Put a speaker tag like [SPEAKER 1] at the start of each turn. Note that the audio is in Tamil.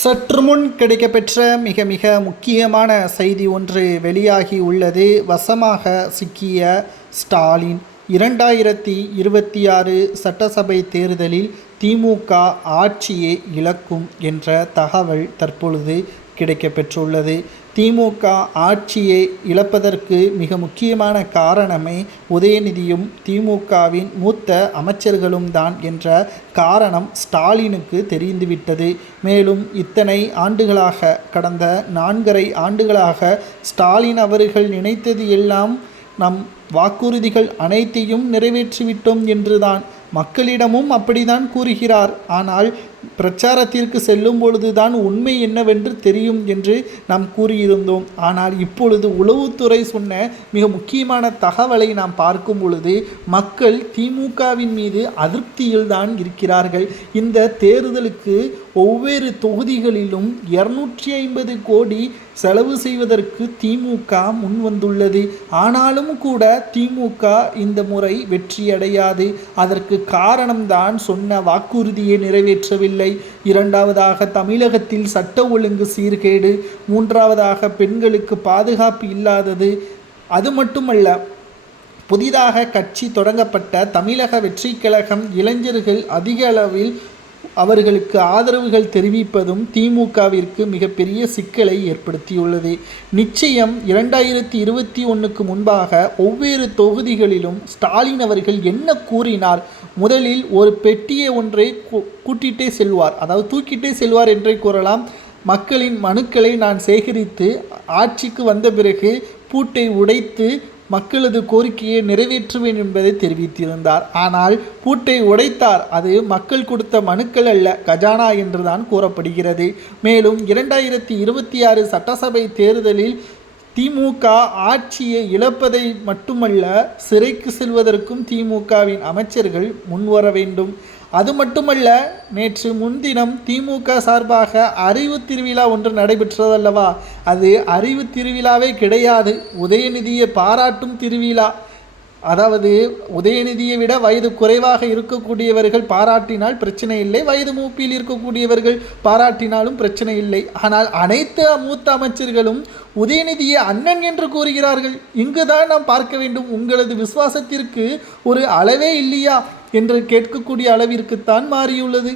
[SPEAKER 1] சற்று முன் கிடைக்கப்பெற்ற மிக மிக முக்கியமான செய்தி ஒன்று வெளியாகி உள்ளது. வசமாக சிக்கிய ஸ்டாலின் இரண்டாயிரத்தி இருபத்தி ஆறு சட்டசபை தேர்தலில் திமுக ஆட்சியை இழக்கும் என்ற தகவல் தற்பொழுது கிடைக்கப்பெற்றுள்ளது. திமுக ஆட்சியை இழப்பதற்கு மிக முக்கியமான காரணமே உதயநிதியும் திமுகவின் மூத்த அமைச்சர்களும் தான் என்ற காரணம் ஸ்டாலினுக்கு தெரிந்துவிட்டது. மேலும் இத்தனை ஆண்டுகளாக கடந்த நான்கரை ஆண்டுகளாக ஸ்டாலின் அவர்கள் நினைத்தது எல்லாம் நம் வாக்குறுதிகள் அனைத்தையும் நிறைவேற்றிவிட்டோம் என்றுதான் மக்களிடமும் அப்படிதான் கூறுகிறார். ஆனால் பிரச்சாரத்திற்கு செல்லும் பொழுதுதான் உண்மை என்னவென்று தெரியும் என்று நாம் கூறியிருந்தோம். ஆனால் இப்பொழுது உளவுத்துறை சொன்ன மிக முக்கியமான தகவலை நாம் பார்க்கும் பொழுது மக்கள் திமுகவின் மீது அதிருப்தியில்தான் இருக்கிறார்கள். இந்த தேர்தலுக்கு ஒவ்வொரு தொகுதிகளிலும் இருநூற்றி ஐம்பது கோடி செலவு செய்வதற்கு திமுக முன் வந்துள்ளது. ஆனாலும் கூட திமுக இந்த முறை வெற்றியடையாது. அதற்கு காரணம்தான் சொன்ன வாக்குறுதியை நிறைவேற்றவில்லை. இரண்டாவதாக தமிழகத்தில் சட்ட ஒழுங்கு சீர்கேடு மூன்றாவதாக பெண்களுக்கு பாதுகாப்பு இல்லாதது. அது மட்டுமல்ல புதிதாக கட்சி தொடங்கப்பட்ட தமிழக வெற்றி கழகம் இளைஞர்கள் அதிக அளவில் அவர்களுக்கு ஆதரவுகள் தெரிவிப்பதும் திமுகவிற்கு மிகப்பெரிய சிக்கலை ஏற்படுத்தியுள்ளது. நிச்சயம் இரண்டாயிரத்தி இருபத்தி ஒன்றுக்கு முன்பாக ஒவ்வொரு தொகுதிகளிலும் ஸ்டாலின் அவர்கள் என்ன கூறினார்? முதலில் ஒரு பெட்டியை ஒன்றை கூ- செல்வார். அதாவது தூக்கிட்டே செல்வார் என்றே கூறலாம். மக்களின் மனுக்களை நான் சேகரித்து ஆட்சிக்கு வந்த பிறகு பூட்டை உடைத்து மக்களது கோரிக்கையை நிறைவேற்றுவேன் என்பதை தெரிவித்திருந்தார். ஆனால் பூட்டை உடைத்தார். அது மக்கள் கொடுத்த மனுக்கள் அல்ல கஜானா என்றுதான் கூறப்படுகிறது. மேலும் இரண்டாயிரத்தி இருபத்தி ஆறு சட்டசபை தேர்தலில் திமுக ஆட்சியை இழப்பதை மட்டுமல்ல சிறைக்கு செல்வதற்கும் திமுகவின் அமைச்சர்கள் முன்வர வேண்டும். அது மட்டுமல்ல நேற்று முன்தினம் திமுக சார்பாக அறிவு திருவிழா ஒன்று நடைபெற்றதல்லவா? அது அறிவு திருவிழாவே கிடையாது. உதயநிதியை பாராட்டும் திருவிழா. அதாவது உதயநிதியை விட வயது குறைவாக இருக்கக்கூடியவர்கள் பாராட்டினால் பிரச்சனை இல்லை. வயது மூப்பில் இருக்கக்கூடியவர்கள் பாராட்டினாலும் பிரச்சனை இல்லை. ஆனால் அனைத்து மூத்த அமைச்சர்களும் உதயநிதியை அண்ணன் என்று கூறுகிறார்கள். இங்குதான் நாம் பார்க்க வேண்டும். உங்களது விசுவாசத்திற்கு ஒரு அளவே இல்லையா? என்று கேட்கக்கூடிய அளவிற்குத்தான் மாறியுள்ளது.